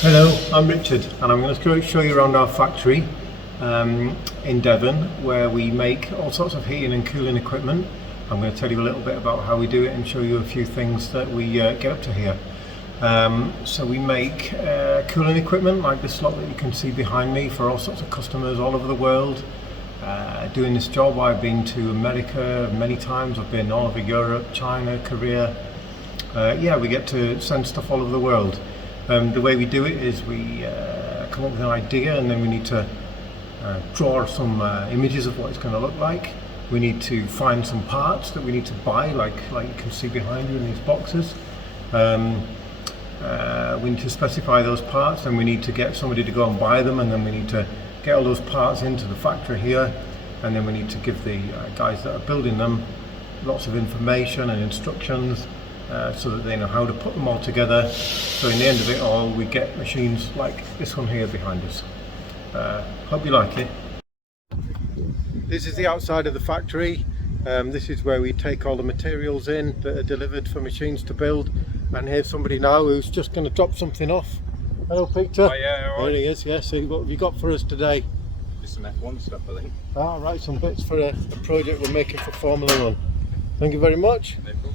Hello, I'm Richard and I'm going to show you around our factory in Devon, where we make all sorts of heating and cooling equipment. I'm going to tell you a little bit about how we do it and show you a few things that we get up to here. So we make cooling equipment like this lot that you can see behind me for all sorts of customers all over the world. Doing this job, I've been to America many times. I've been all over Europe, China, Korea. We get to send stuff all over the world. The way we do it is we come up with an idea, and then we need to draw some images of what it's going to look like. We need to find some parts that we need to buy, like you can see behind you in these boxes. We need to specify those parts, and we need to get somebody to go and buy them, and then we need to get all those parts into the factory here, and then we need to give the guys that are building them lots of information and instructions so that they know how to put them all together. So in the end of it all, we get machines like this one here behind us. Hope you like it. This is the outside of the factory. This is where we take all the materials in that are delivered for machines to build. And here's somebody now who's just going to drop something off. Hello, Peter. Oh, yeah, all right. There he is. Yeah. So what have you got for us today? Just some F1 stuff, I think. Ah, right. Some bits for a project we're making for Formula 1. Thank you very much. No problem.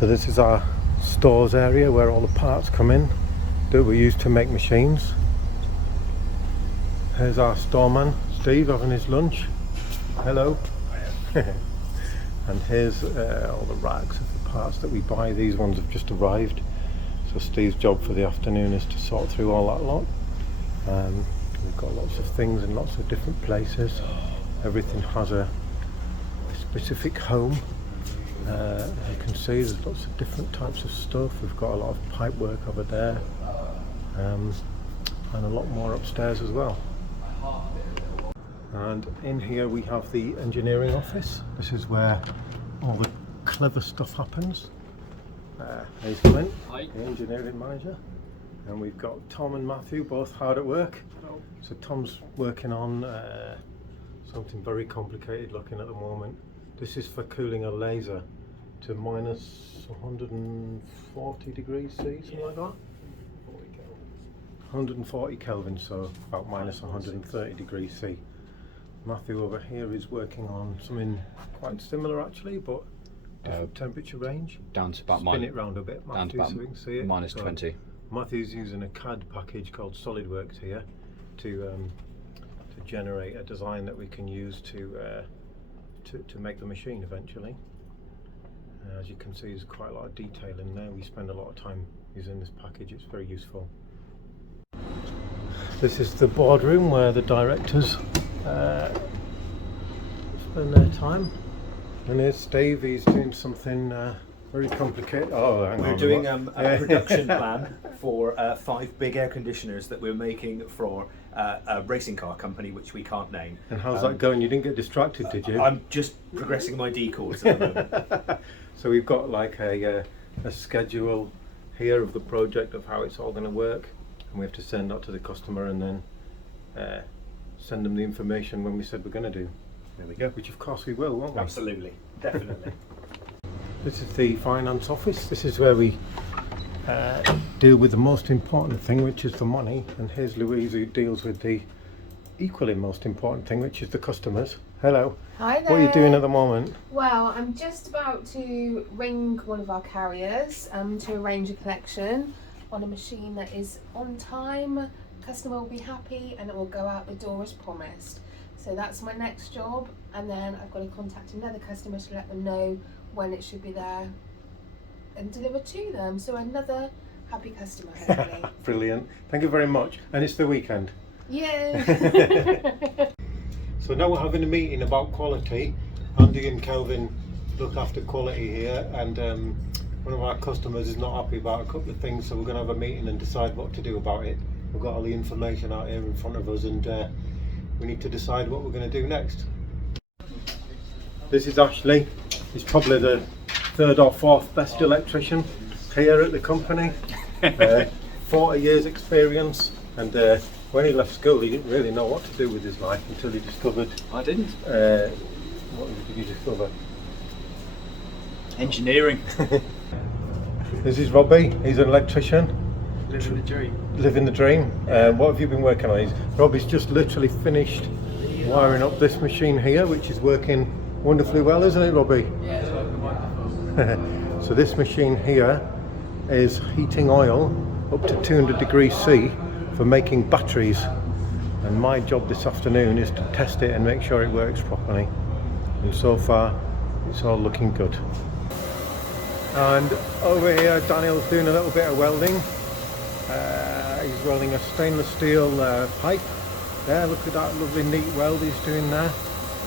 So this is our stores area where all the parts come in that we use to make machines. Here's our storeman, Steve, having his lunch. Hello. And here's all the racks of the parts that we buy. These ones have just arrived. So Steve's job for the afternoon is to sort through all that lot. We've got lots of things in lots of different places. Everything has a specific home. As you can see, there's lots of different types of stuff. We've got a lot of pipe work over there, and a lot more upstairs as well. And in here we have the engineering office. This is where all the clever stuff happens. Here's Clint, the engineering manager, and we've got Tom and Matthew, both hard at work. So Tom's working on something very complicated looking at the moment. This is for cooling a laser to minus 140 degrees C, something like that. 140 Kelvin, so about minus 130 degrees C. Matthew over here is working on something quite similar actually, but different temperature range. Down to about Spin it round a bit, Matthew, so we can see it. minus 20. Matthew's using a CAD package called SolidWorks here to generate a design that we can use to make the machine eventually. As you can see, there's quite a lot of detail in there. We spend a lot of time using this package. It's very useful. This is the boardroom where the directors spend their time. And here's Steve. He's doing something very complicated. Oh, hang on. We're doing a production plan for 5 big air conditioners that we're making for a racing car company which we can't name. And how's that going? You didn't get distracted, did you? I'm just progressing my D course at the moment. So we've got like a schedule here of the project of how it's all going to work, and we have to send that to the customer and then send them the information when we said we're going to do. There we go. Which of course we will, won't we? Absolutely, definitely. This is the finance office. This is where we deal with the most important thing, which is the money. And here's Louise, who deals with the equally most important thing, which is the customers. Hello. Hi there. What are you doing at the moment? Well, I'm just about to ring one of our carriers to arrange a collection on a machine that is on time, customer will be happy, and it will go out the door as promised. So that's my next job, and then I've got to contact another customer to let them know when it should be there and deliver to them. So another happy customer, hopefully. Brilliant. Thank you very much. And it's the weekend. Yeah. So now we're having a meeting about quality. Andy and Kelvin look after quality here, and one of our customers is not happy about a couple of things, so we're going to have a meeting and decide what to do about it. We've got all the information out here in front of us, and we need to decide what we're going to do next. This is Ashley. He's probably the 3rd or 4th best electrician here at the company. 40 years experience, and when he left school he didn't really know what to do with his life until he discovered... I didn't. What did you discover? Engineering. This is Robbie. He's an electrician. Living the dream. Living the dream. What have you been working on? Robbie's just literally finished wiring up this machine here, which is working wonderfully well, isn't it, Robbie? Yeah, it's working wonderful. So this machine here is heating oil up to 200 degrees C for making batteries. And my job this afternoon is to test it and make sure it works properly. And so far, it's all looking good. And over here, Daniel's doing a little bit of welding. He's welding a stainless steel pipe. There, look at that lovely neat weld he's doing there.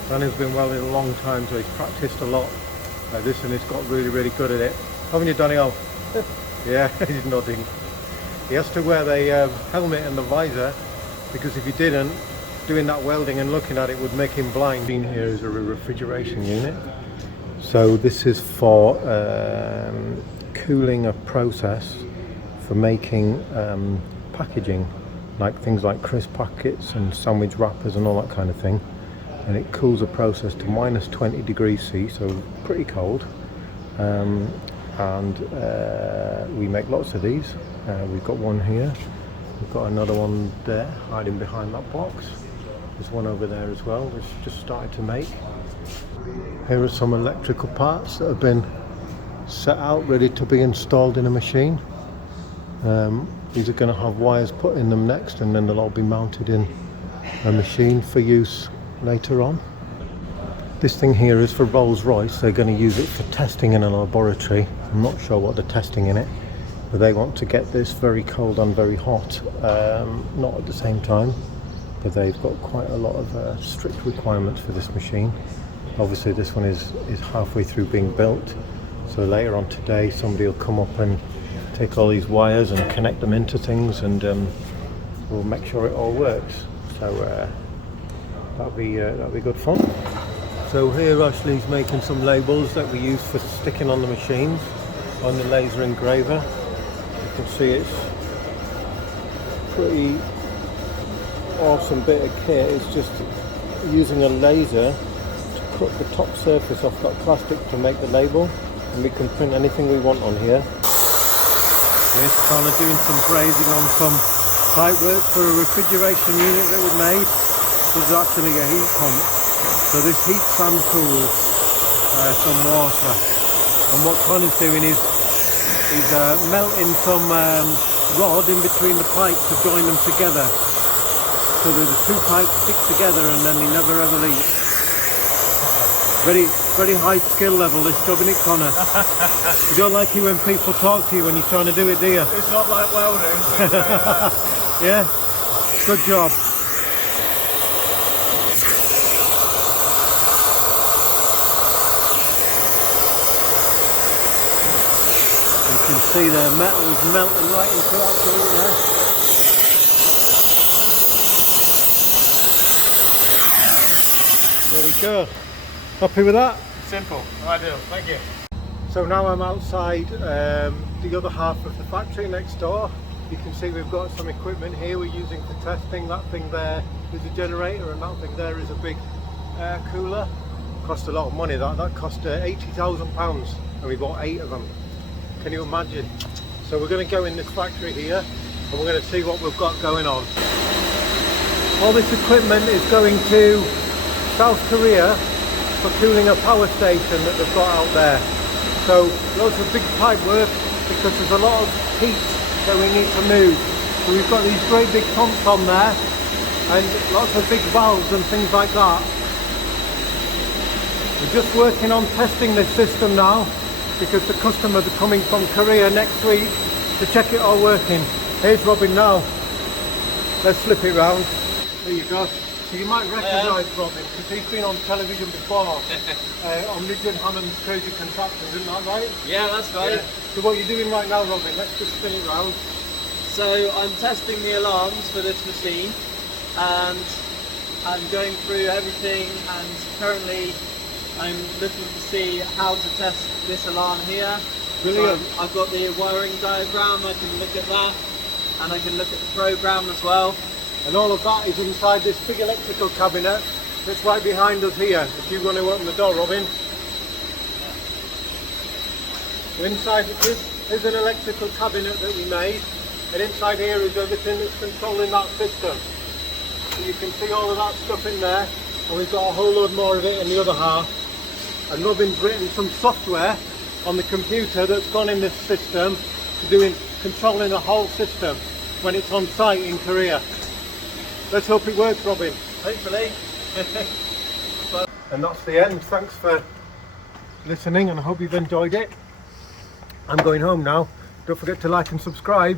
Daniel's been welding a long time, so he's practiced a lot like this, and he's got really good at it. Haven't you, Daniel? Yeah, he's nodding. He has to wear the helmet and the visor, because if he didn't, doing that welding and looking at it would make him blind. In here is a refrigeration unit. So this is for cooling a process for making packaging, like things like crisp packets and sandwich wrappers and all that kind of thing. And it cools a process to minus 20 degrees C, so pretty cold. We make lots of these. We've got one here. We've got another one there, hiding behind that box. There's one over there as well, which just started to make. Here are some electrical parts that have been set out, ready to be installed in a machine. These are going to have wires put in them next, and then they'll all be mounted in a machine for use later on. This thing here is for Rolls-Royce. They're going to use it for testing in a laboratory. I'm not sure what they're testing in it, but they want to get this very cold and very hot, not at the same time, but they've got quite a lot of strict requirements for this machine. Obviously this one is halfway through being built, so later on today somebody will come up and take all these wires and connect them into things, and we'll make sure it all works. So that'll be good fun. So here Ashley's making some labels that we use for sticking on the machines on the laser engraver. You can see it's pretty awesome bit of kit. It's just using a laser to cut the top surface off that plastic to make the label, and we can print anything we want on here. Yes, kind of doing some brazing on some pipe work for a refrigeration unit that we made. This is actually a heat pump. So this heats and cools some water. And what Connor's doing is melting some rod in between the pipes to join them together. So the two pipes stick together and then they never ever leak. Very high skill level this job, isn't it, Connor? You don't like it when people talk to you when you're trying to do it, do you? It's not like welding. Yeah, good job. You can see the metal's melting right into that joint there. There we go. Happy with that? Simple, ideal, thank you. So now I'm outside the other half of the factory next door. You can see we've got some equipment here we're using for testing. That thing there is a generator, and that thing there is a big air cooler. Cost a lot of money. That cost £80,000, and we bought 8 of them. Can you imagine? So we're going to go in this factory here and we're going to see what we've got going on. All this equipment is going to South Korea for cooling a power station that they've got out there. So loads of big pipe work, because there's a lot of heat that we need to move. So we've got these great big pumps on there and lots of big valves and things like that. We're just working on testing this system now, because the customers are coming from Korea next week to check it all working. Here's Robin now. Let's flip it round. There you go. So you might recognise Robin, because he's been on television before on Nigel Hammond's Crazy Contractors, isn't that right? Yeah, that's right. Yeah. So what are you doing right now, Robin? Let's just spin it round. So I'm testing the alarms for this machine, and I'm going through everything, and currently I'm looking to see how to test this alarm here. Brilliant. So I've got the wiring diagram, I can look at that, and I can look at the program as well. And all of that is inside this big electrical cabinet that's right behind us here. If you want to open the door, Robin. So inside this is an electrical cabinet that we made. And inside here is everything that's controlling that system. So you can see all of that stuff in there, and we've got a whole load more of it in the other half. And Robin's written some software on the computer that's gone in this system to controlling the whole system when it's on site in Korea. Let's hope it works, Robin. Hopefully. And that's the end. Thanks for listening, and I hope you've enjoyed it. I'm going home now. Don't forget to like and subscribe.